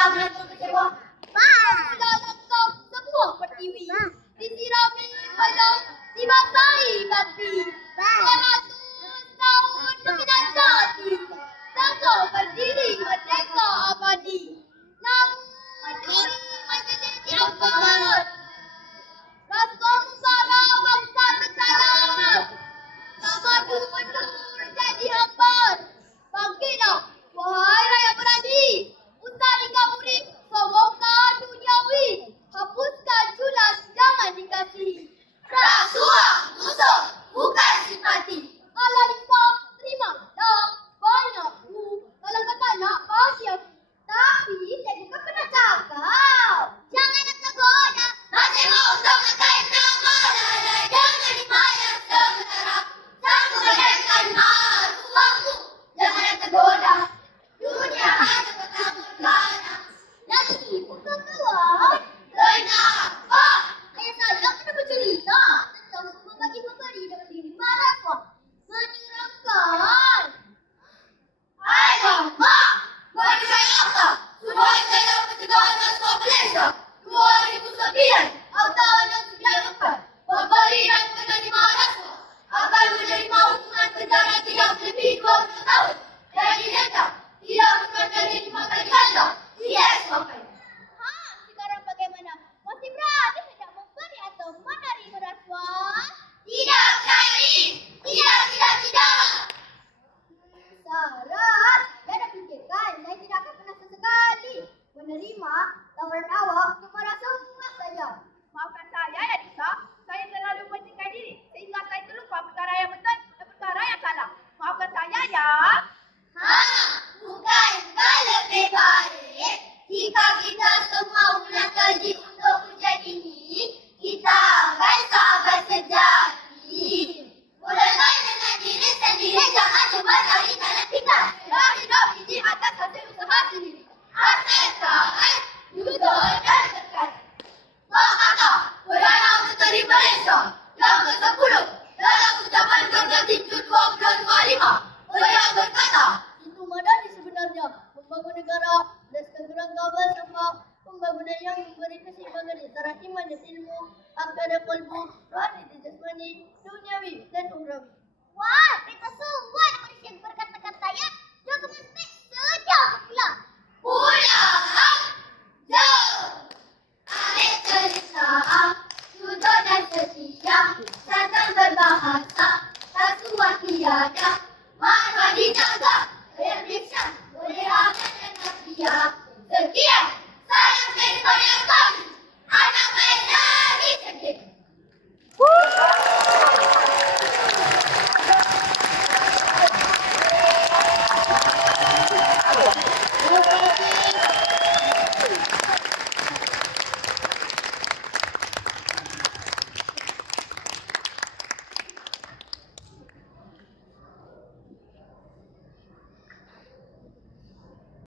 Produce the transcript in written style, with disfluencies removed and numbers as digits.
kita menuntut kecewa. Mula lengkap semua pertiwi. Disirami belum dibasahi bakti. 200 tahun pembinaan jati. Tangguh berdiri merdeka abadi. Namun demi menjadi abad. Rasa musara bangsa tercalat. Madu mendur jadi hambar. Bangkitlah, wahai rakyat berani. Usah dikaburi, sombongkan duniawi. Hapuskan julas, jangan dikasihi. Rasuah, musuh, bukan simpati. Ala limpah, terima dah banyakku. Kalau kata nak bagi aku. Tapi saya bukan pernah cakap. Jangan nak tergoda. Masih mau untuk menekan nama. Jangan dimayar sementara. Sanggup menaikkan maruahmu. Jangan nak tergoda. Dunia ada pertama-tama. Lagi bukan kawan. Kenapa? Ayah saya pernah bercerita tentang membagi pemberi dan menerima rasuah. Menyeramkan. Ayah, Mak. Bagi saya apa? Suruh saya pencegahan rasuah Malaysia. 2009 atau 2094. Pemberi dan penerima rasuah akan menerima hukuman penjara tidak lebih 20 tahun. Dan didenda tidak bukan dari 5 kali ganda. Tidak sampai. Sekarang bagaimana? Masih berani hendak memberi atau menerima rasuah? Tidak, Kari. Tidak. Syarat. Saya dah fikirkan. Saya tidak akan pernah sesekali menerima tawaran awak untuk merasuah saja. Maafkan saya, Yadisa. Saya terlalu mencengkai diri sehingga saya terlupa perkara yang betul dan perkara yang salah. Maafkan saya, ya. Bukankah lebih baik jika kita semua ulang kaji untuk ujian ini, kita akan sahabat sejati. Mulakan dengan diri sendiri, jangan cuma cari jalan pintas. Hidup ini atas hasil usaha sendiri. Asalkan jujur dan dekat. Mak kata, Perdana Menteri Malaysia yang ke-10 dalam ucapan Gergati 2025, beliau berkata, itu madani sebenarnya membangun negara dan segera kabar sama pembangunan yang memberi keseimbangan antara iman dan ilmu, akal dan kalbu,